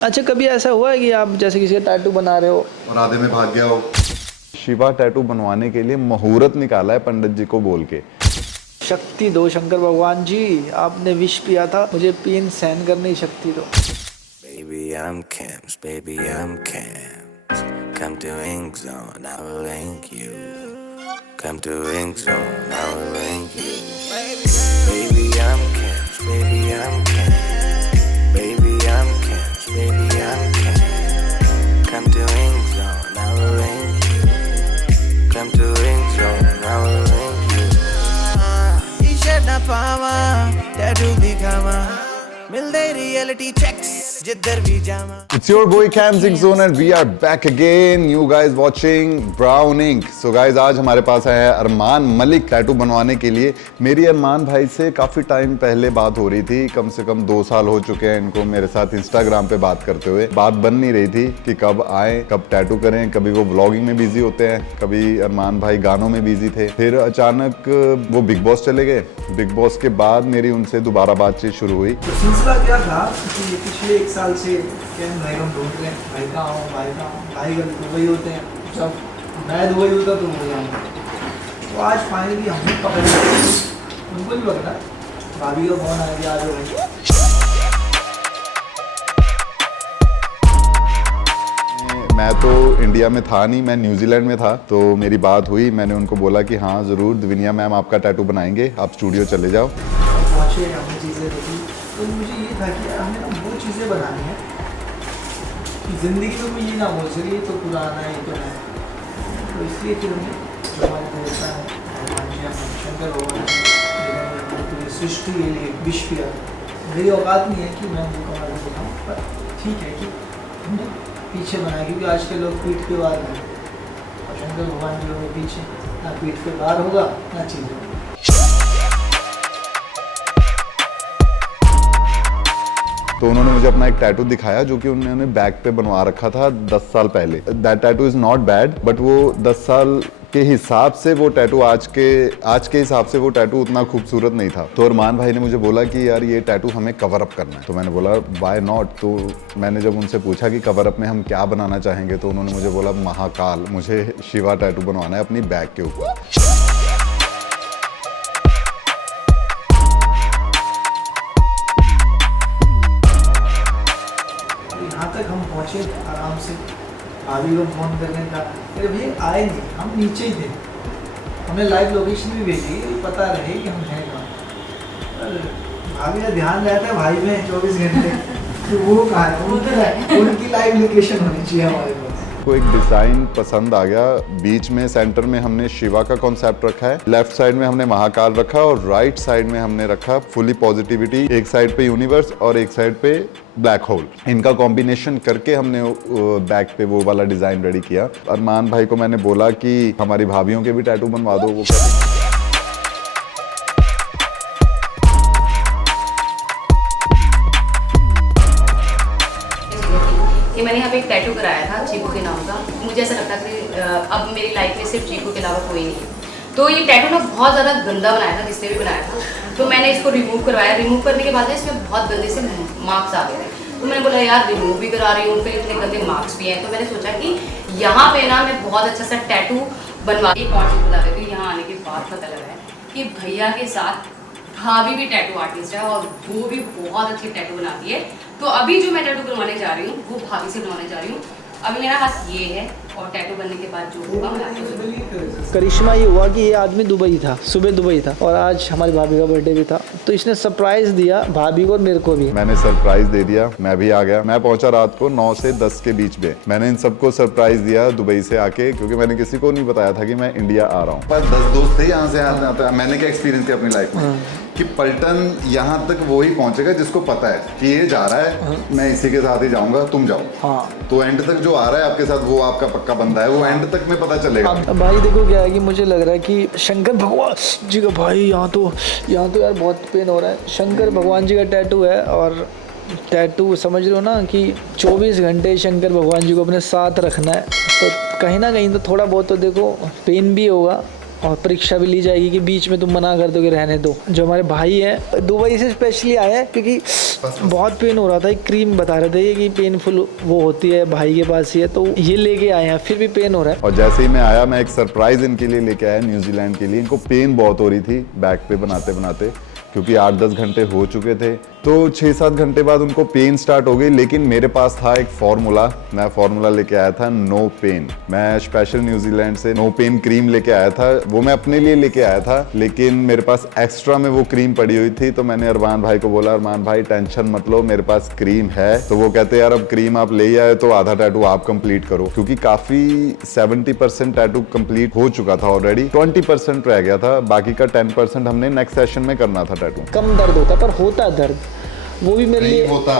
अच्छा, कभी ऐसा हुआ है कि आप जैसे किसी का टैटू बना रहे हो और आधे में भाग गया हो? शिवा टैटू बनवाने के लिए मुहूर्त निकाला है पंडित जी को बोल के। शक्ति दो शंकर भगवान जी, आपने विश किया था मुझे पेन सहन करने की शक्ति दो। Baby, I'm Camps, baby, I'm Camps. Come to Ink Zone, I will link you. Come to Ink Zone, I will link you. Baby, I'm Camps, baby, I'm Camps. Baby, I'm Camps, baby, I'm Camps. Come to Ink Zone, I will link you. Come to Ink Zone, I will link you. T-shirt na pawa, tattoo dikhama. Milde reality checks, jiddhar bhi jama. It's your boy Cam Zig Zone and we are back again. You guys watching Brown Ink. So guys, आज हमारे पास आया है Armaan Malik tattoo बनवाने के लिए। मेरी अरमान भाई से काफ़ी टाइम पहले बात हो रही थी, कम से कम 2 साल हो चुके हैं इनको मेरे साथ इंस्टाग्राम पे बात करते हुए। बात बन नहीं रही थी कि कब आए, कब टैटू करें। कभी वो ब्लॉगिंग में बिजी होते हैं, कभी अरमान भाई गानों में बिजी थे। फिर अचानक वो बिग बॉस चले गए। बिग बॉस के बाद मेरी उनसे दोबारा बातचीत शुरू हुई। तो सिलसिला क्या था कि पिछले 1 साल से कैम भाई हम ढूंढ रहे हैं, भाई कहाँ हो, भाई कहाँ हो, भाई घर दुबई होते हैं, जब मैं दुबई होता तो हो जाऊँगा। तो आज फाइनली हमने पकड़ लिया, उनको भी पकड़ा, भाभी का फोन आ गया, आ जाओ भाई। मैं तो इंडिया में था नहीं, मैं न्यूजीलैंड में था। तो मेरी बात हुई, मैंने उनको बोला कि हाँ ज़रूर दिविनिया मैम आपका टैटू बनाएंगे, आप स्टूडियो चले जाओ। पहुँचे, हमने चीज़ें देखी, तो मुझे ये था कि हमें ना वो चीज़ें बनानी है कि ज़िंदगी में कोई ये ना बोल सके ये तो पुराना है, ये तो नया है। तो इसलिए फिर हमने जो हमारे देवता है भगवान जी, हम शंकर भगवान जिन्होंने पूरी सृष्टि के लिए विश किया। मेरी औकात नहीं है कि मैं उनको कमर में दिखाऊँ, पर ठीक है कि हमने पीछे बनाया, क्योंकि आज के लोग पीठ के बाहर हैं और शंकर भगवान जी होंगे पीछे, ना पीठ के बाहर होगा ना चीज़ होगा। तो उन्होंने मुझे अपना एक टैटू दिखाया जो कि उन्होंने बैक पे बनवा रखा था 10 साल पहले। That tattoo is not bad, but वो 10 साल के हिसाब से वो टैटू आज के हिसाब से वो टैटू उतना खूबसूरत नहीं था। तो अरमान भाई ने मुझे बोला कि यार ये टैटू हमें कवर अप करना है। तो मैंने बोला व्हाई नॉट। तो मैंने जब उनसे पूछा कि कवर अप में हम क्या बनाना चाहेंगे, तो उन्होंने मुझे बोला महाकाल, मुझे शिवा टैटू बनवाना है अपनी बैक के ऊपर। यहाँ तक हम पहुँचे आराम से, भाभी को फ़ोन करने का, अरे भैया आए नहीं, हम नीचे ही थे। हमने लाइव लोकेशन भी भेजी, पता रहे कि हम हैं कहाँ। पर भाभी का ध्यान रहता है भाई में 24 घंटे, तो वो कहाँ है, उनकी लाइव लोकेशन होनी चाहिए हमारे पास। को एक डिज़ाइन पसंद आ गया। बीच में सेंटर में हमने शिवा का कॉन्सेप्ट रखा है, लेफ्ट साइड में हमने महाकाल रखा और राइट साइड में हमने रखा फुली पॉजिटिविटी। एक साइड पे यूनिवर्स और एक साइड पे ब्लैक होल। इनका कॉम्बिनेशन करके हमने बैक पे वो वाला डिज़ाइन रेडी किया। अरमान भाई को मैंने बोला कि हमारी भाभीयों के भी टैटू बनवा दो। वो कि मैंने यहाँ पे एक टैटू कराया था चीकू के नाम का। मुझे ऐसा लगता था कि अब मेरी लाइफ में सिर्फ चीकू के अलावा कोई नहीं है। तो ये टैटू ना बहुत ज़्यादा गंदा बनाया था, जिसने भी बनाया था। तो मैंने इसको रिमूव करवाया। रिमूव करने के बाद इसमें बहुत गंदे से मार्क्स आ गए थे। तो मैंने बोला यार रिमूव भी करा रही हूँ, फिर इतने गंदे मार्क्स भी हैं। तो मैंने सोचा कि यहाँ पे ना मैं बहुत अच्छा सा टैटू बनवा। एक और चीज़ बता देती हूँ, यहाँ आने के बाद पता लगा है कि भैया के साथ भाभी भी टैटू आर्टिस्ट है और वो भी बहुत अच्छी टैटू बनाती है। तो अभी जो मैं टैटू बनवाने जा रही हूँ वो भाभी से बनवाने जा रही हूँ। अभी मेरा हाथ ये है और टैटू बनने के बाद जो होगा मैं आपको। करिश्मा ये हुआ कि ये आदमी दुबई था, सुबह दुबई था और आज हमारी भाभी का बर्थडे भी था। तो इसने सरप्राइज दिया भाभी को और मेरे को भी। मैंने सरप्राइज दे दिया, मैं भी आ गया। मैं पहुंचा रात को 9 से 10 के बीच में। मैंने इन सबको सरप्राइज दिया दुबई से आके, क्योंकि मैंने किसी को नहीं बताया था कि मैं इंडिया आ रहा हूँ। पर 10 दोस्त थे यहाँ से आता है। मैंने क्या एक्सपीरियंस किया अपनी लाइफ में कि पलटन यहाँ तक वो ही पहुंचेगा जिसको पता है कि ये जा रहा है, मैं इसी के साथ ही जाऊंगा, तुम जाओ। हाँ। तो एंड तक जो आ रहा है आपके साथ वो आपका पक्का बंदा है, वो एंड तक में पता चलेगा। अब भाई देखो क्या है कि मुझे लग रहा है कि शंकर भगवान जी का भाई यहाँ तो यार बहुत पेन हो रहा है। शंकर भगवान जी का टैटू है और टैटू समझ रहे हो ना कि 24 घंटे शंकर भगवान जी को अपने साथ रखना है। तो कहीं ना कहीं तो थोड़ा बहुत तो देखो पेन भी होगा और परीक्षा भी ली जाएगी कि बीच में तुम मना कर दोगे रहने दो। जो हमारे भाई हैं दुबई से स्पेशली आए हैं क्योंकि बहुत पेन हो रहा था। एक क्रीम बता रहे थे कि पेनफुल वो होती है, भाई के पास ही है, तो ये लेके आए हैं, फिर भी पेन हो रहा है। और जैसे ही मैं आया मैं एक सरप्राइज इनके लिए लेके आया न्यूजीलैंड के लिए। इनको पेन बहुत हो रही थी बैक पे बनाते बनाते, क्योंकि 8-10 घंटे हो चुके थे, तो 6-7 घंटे बाद उनको पेन स्टार्ट हो गई। लेकिन मेरे पास था एक फार्मूला, मैं फार्मूला लेके आया था नो पेन। मैं स्पेशल न्यूजीलैंड से नो पेन क्रीम लेके आया था। वो मैं अपने लिए लेके आया था, लेकिन मेरे पास एक्स्ट्रा में वो क्रीम पड़ी हुई थी। तो मैंने अरमान भाई को बोला, अरमान भाई टेंशन मत लो, मेरे पास क्रीम है। तो वो कहते यार अब क्रीम आप ले आए तो आधा टैटू आप कंप्लीट करो, क्योंकि काफी 70% टैटू कंप्लीट हो चुका था ऑलरेडी, 20% रह गया था, बाकी का 10% हमने नेक्स्ट सेशन में करना था टैटू। कम दर्द होता है पर होता है दर्द, वो भी मेरे लिए होता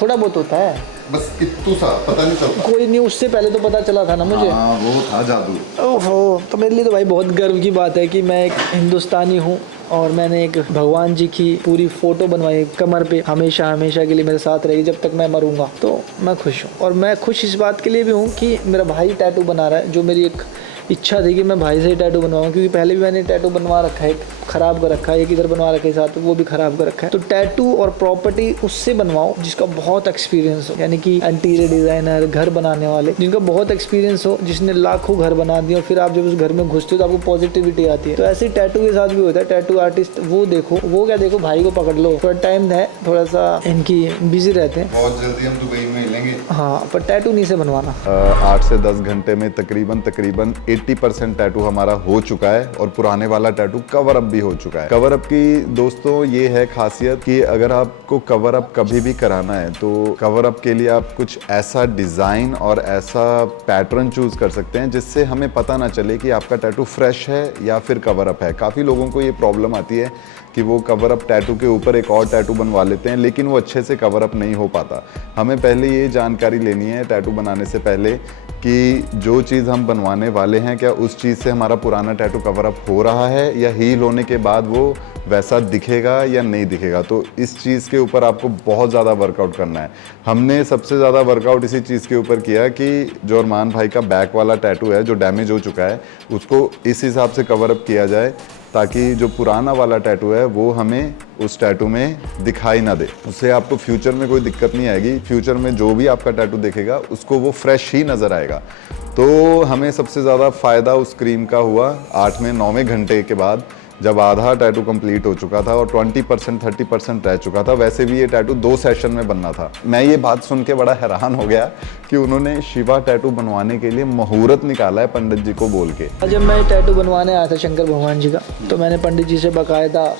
थोड़ा बहुत होता है, बस इतना सा पता नहीं चलता। कोई नहीं, उससे पहले तो पता चला था ना मुझे। हाँ, वो था जादू। ओहो, तो मेरे लिए तो भाई बहुत गर्व की बात है कि मैं एक हिंदुस्तानी हूँ और मैंने एक भगवान जी की पूरी फोटो बनवाई कमर पे, हमेशा हमेशा के लिए मेरे साथ रहेगी जब तक मैं मरूंगा। तो मैं खुश हूँ, और मैं खुश इस बात के लिए भी हूँ कि मेरा भाई टैटू बना रहा है, जो मेरी एक इच्छा थी कि मैं भाई से ही टैटू बनवाऊँ, क्योंकि पहले भी मैंने टैटू बनवा रखा है, ख़राब कर रखा है, एक इधर बनवा रखा है साथ, वो भी ख़राब कर रखा है। तो टैटू और प्रॉपर्टी उससे बनवाओ जिसका बहुत एक्सपीरियंस हो, यानी कि इंटीरियर डिज़ाइनर, घर बनाने वाले, जिनका बहुत एक्सपीरियंस हो, जिसने लाखों घर बना दिए, और फिर आप जब उस घर में घुसते हो तो आपको पॉजिटिविटी आती है। तो ऐसे ही टैटू के साथ भी होता है। टैटू आर्टिस्ट वो देखो, वो क्या देखो, भाई को पकड़ लो, थोड़ा टाइम है, थोड़ा सा इनकी बिजी रहते हैं, बहुत जल्दी हम दुबई में मिलेंगे। हाँ, पर टैटू नहीं से बनवाना। 8 से 10 घंटे में तकरीबन 80% टैटू हमारा हो चुका है, और पुराने वाला टैटू कवर अप भी हो चुका है। कवर अप की दोस्तों ये है खासियत कि अगर आपको कवर अप कभी भी कराना है तो कवर अप के लिए आप कुछ ऐसा डिज़ाइन और ऐसा पैटर्न चूज कर सकते हैं जिससे हमें पता ना चले कि आपका टैटू फ्रेश है या फिर कवर अप है। काफ़ी लोगों को ये प्रॉब्लम आती है कि वो कवर अप टैटू के ऊपर एक और टैटू बनवा लेते हैं, लेकिन वो अच्छे से कवर अप नहीं हो पाता। हमें पहले ये जानकारी लेनी है टैटू बनाने से पहले कि जो चीज़ हम बनवाने वाले हैं, क्या उस चीज़ से हमारा पुराना टैटू कवर अप हो रहा है, या हील होने के बाद वो वैसा दिखेगा या नहीं दिखेगा। तो इस चीज़ के ऊपर आपको बहुत ज़्यादा वर्कआउट करना है। हमने सबसे ज़्यादा वर्कआउट इसी चीज़ के ऊपर किया कि जो अरमान भाई का बैक वाला टैटू है जो डैमेज हो चुका है, उसको इस हिसाब से कवर अप किया जाए ताकि जो पुराना वाला टैटू है वो हमें उस टैटू में दिखाई ना दे। उससे आपको फ्यूचर में कोई दिक्कत नहीं आएगी। फ्यूचर में जो भी आपका टैटू देखेगा उसको वो फ्रेश ही नज़र आएगा। तो हमें सबसे ज़्यादा फ़ायदा उस क्रीम का हुआ 8वें-9वें घंटे के बाद, जब आधा टैटू कंप्लीट हो चुका था और 20% 30% रह चुका था। वैसे भी ये टैटू 2 सेशन में बनना था। मैं ये बात सुन के बड़ा हैरान हो गया कि उन्होंने शिवा टैटू बनवाने के लिए मुहूर्त निकाला है पंडित जी को बोल के। जब मैं टैटू बनवाने आया था शंकर भगवान जी का, तो मैंने पंडित जी से बाकायदा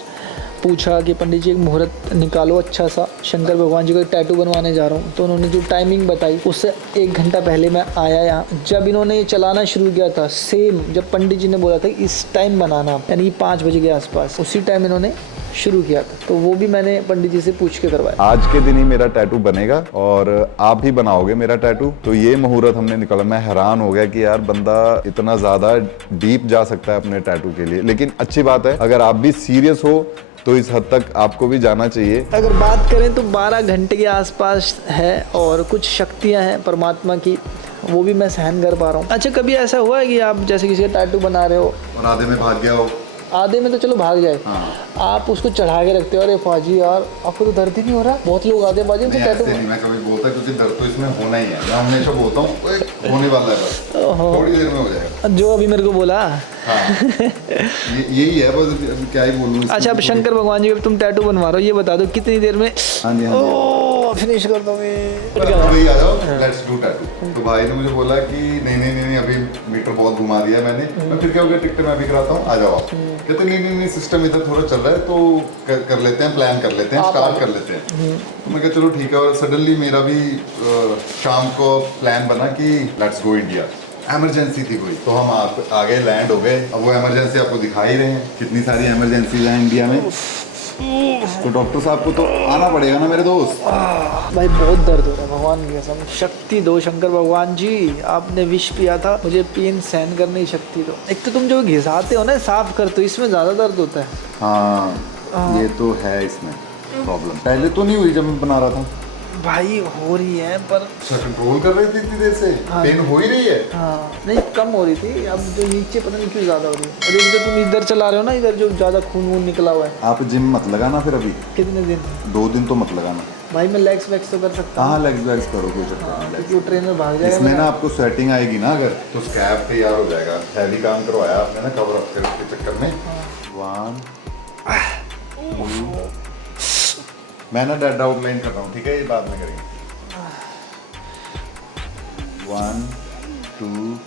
पूछा कि पंडित जी एक मुहूर्त निकालो अच्छा सा, शंकर भगवान जी को एक टैटू बनवाने जा रहा हूँ। तो उन्होंने जो टाइमिंग बताई उससे 1 घंटा पहले मैं आया यहाँ। जब इन्होंने ये चलाना शुरू किया था, सेम जब पंडित जी ने बोला था इस टाइम बनाना, यानी 5 बजे के आसपास, उसी टाइम इन्होंने शुरू किया था। तो वो भी मैंने पंडित जी से पूछ के करवाया। आज के दिन ही मेरा टैटू बनेगा और आप भी बनाओगे मेरा टैटू। तो ये मुहूर्त हमने निकाला। मैं हैरान हो गया कि यार बंदा इतना ज़्यादा डीप जा सकता है अपने टैटू के लिए। लेकिन अच्छी बात है, अगर आप भी सीरियस हो तो इस हद तक आपको भी जाना चाहिए। अगर बात करें तो 12 घंटे के आसपास है, और कुछ शक्तियाँ हैं परमात्मा की, वो भी मैं सहन कर पा रहा हूँ। अच्छा, कभी ऐसा हुआ है कि आप जैसे किसी का टैटू बना रहे हो और आधे में भाग गया हो? आधे में तो चलो भाग जाए, आप उसको चढ़ा के रखते हो, अरे फाजी यार आपको तो दर्द ही नहीं हो रहा। बहुत लोग आते हैं बाजी तो टैटू। मैं कभी बोलता क्योंकि दर्द तो इसमें होना ही है। मैं हमेशा बोलता हूँ होने वाला है, बस थोड़ी देर में हो जाएगा। जो अभी मेरे को बोला यही है, बस क्या ही बोलूं। अच्छा, अब शंकर भगवान जी तुम टैटू बनवा रहे हो, ये बता दो कितनी देर में फिनिश कर दोगे? आ जाओ, लेट्स डू टैटू। तो भाई ने मुझे बोला कि नहीं अभी मीटर बहुत घुमा दिया मैंने। मैं फिर क्या हो गया, टिकट मैं भी कराता हूँ, आ जाओ आप। कहते नहीं सिस्टम इधर थोड़ा चल रहा है तो कर लेते हैं, प्लान कर लेते हैं, स्टार्ट कर लेते हैं। तो मैं कहा चलो ठीक है। और सडनली मेरा भी शाम को प्लान बना कि लेट्स गो इंडिया। इमरजेंसी थी कोई, तो हम आगे लैंड हो गए। अब वो इमरजेंसी आपको दिखा ही रहे हैं, कितनी सारी इमरजेंसीज हैं इंडिया में। तो डॉक्टर साहब को तो आना पड़ेगा ना मेरे दोस्त। भाई बहुत दर्द हो रहा है, भगवान की कसम। शक्ति दो शंकर भगवान जी, आपने विश किया था मुझे पेन सहन करने की शक्ति दो। एक तो तुम जो घिसाते हो ना, साफ करते हो, इसमें ज़्यादा दर्द होता है। हाँ, ये तो है इसमें प्रॉब्लम। पहले तो नहीं हुई जब मैं बना रहा था। भाई हो रही है पर कंट्रोल कर रही थी इतनी देर से, हाँ। पेन हो ही रही है। हाँ नहीं कम हो रही थी, अब जो नीचे पता नहीं क्यों ज़्यादा हो रही है। और एक जो तुम इधर चला रहे हो ना, इधर जो ज़्यादा खून वून निकला हुआ है। आप जिम मत लगाना फिर अभी, कितने दिन? 2 दिन तो मत लगाना। भाई मैं लेग्स वैक्स तो कर सकता हाँ हूँ। लेग्स वैग्स करो, कोई चक्कर नहीं। क्योंकि वो ट्रेनर भाग जाएगा इसमें ना मेरा। आपको स्वेटिंग आएगी ना अगर, तो स्कैब तैयार हो जाएगा। हैवी काम करवाया आपने ना कवर अप के चक्कर में। 1 2 मैं ना डेड आउटलाइन कर रहा हूँ, ठीक है, ये बाद में करेंगे। 1 2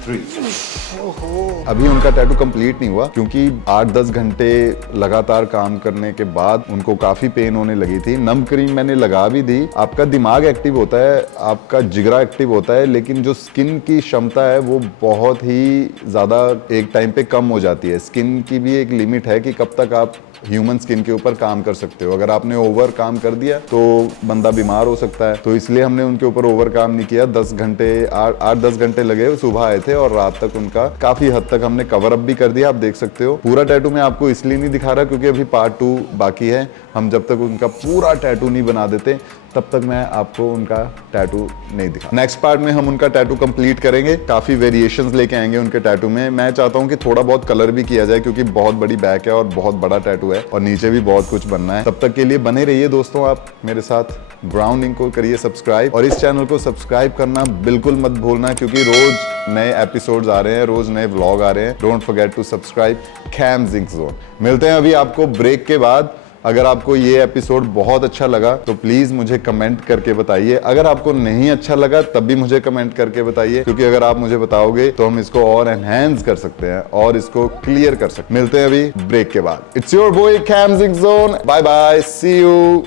3। ओहो अभी उनका टैटू कंप्लीट नहीं हुआ क्योंकि 8-10 घंटे लगातार काम करने के बाद उनको काफी पेन होने लगी थी। नम क्रीम मैंने लगा भी दी। आपका दिमाग एक्टिव होता है, आपका जिगरा एक्टिव होता है, लेकिन जो स्किन की क्षमता है वो बहुत ही ज्यादा एक टाइम पे कम हो जाती है। स्किन की भी एक लिमिट है कि कब तक आप ह्यूमन स्किन के ऊपर काम कर सकते हो। अगर आपने ओवर काम कर दिया तो बंदा बीमार हो सकता है, तो इसलिए हमने उनके ऊपर ओवर काम नहीं किया। 8-10 घंटे लगे, सुबह आए थे और रात तक उनका काफी हद तक हमने कवर अप भी कर दिया। आप देख सकते हो पूरा टैटू मैं आपको इसलिए नहीं दिखा रहा क्योंकि अभी पार्ट 2 बाकी है। हम जब तक उनका पूरा टैटू नहीं बना देते तब तक मैं आपको उनका टैटू नहीं दिखा। नेक्स्ट पार्ट में हम उनका टैटू कंप्लीट करेंगे, काफी वेरिएशंस लेके आएंगे उनके टैटू में। मैं चाहता हूं कि थोड़ा बहुत कलर भी किया जाए क्योंकि बहुत बड़ी बैक है और बहुत बड़ा टैटू है और नीचे भी बहुत कुछ बनना है। तब तक के लिए बने रहिए दोस्तों आप मेरे साथ। ब्राउन इंक को करिए सब्सक्राइब और इस चैनल को सब्सक्राइब करना बिल्कुल मत भूलना क्योंकि रोज नए एपिसोड्स आ रहे हैं, रोज नए व्लॉग आ रहे हैं। Don't forget to subscribe Cams Ink Zone. मिलते हैं अभी आपको ब्रेक के बाद। अगर आपको ये एपिसोड बहुत अच्छा लगा तो प्लीज मुझे कमेंट करके बताइए। अगर आपको नहीं अच्छा लगा तब भी मुझे कमेंट करके बताइए क्योंकि अगर आप मुझे बताओगे तो हम इसको और एनहांस कर सकते हैं और इसको क्लियर कर सकते हैं। मिलते हैं अभी ब्रेक के बाद। It's your boy Cams Ink Zone. Bye bye, see you.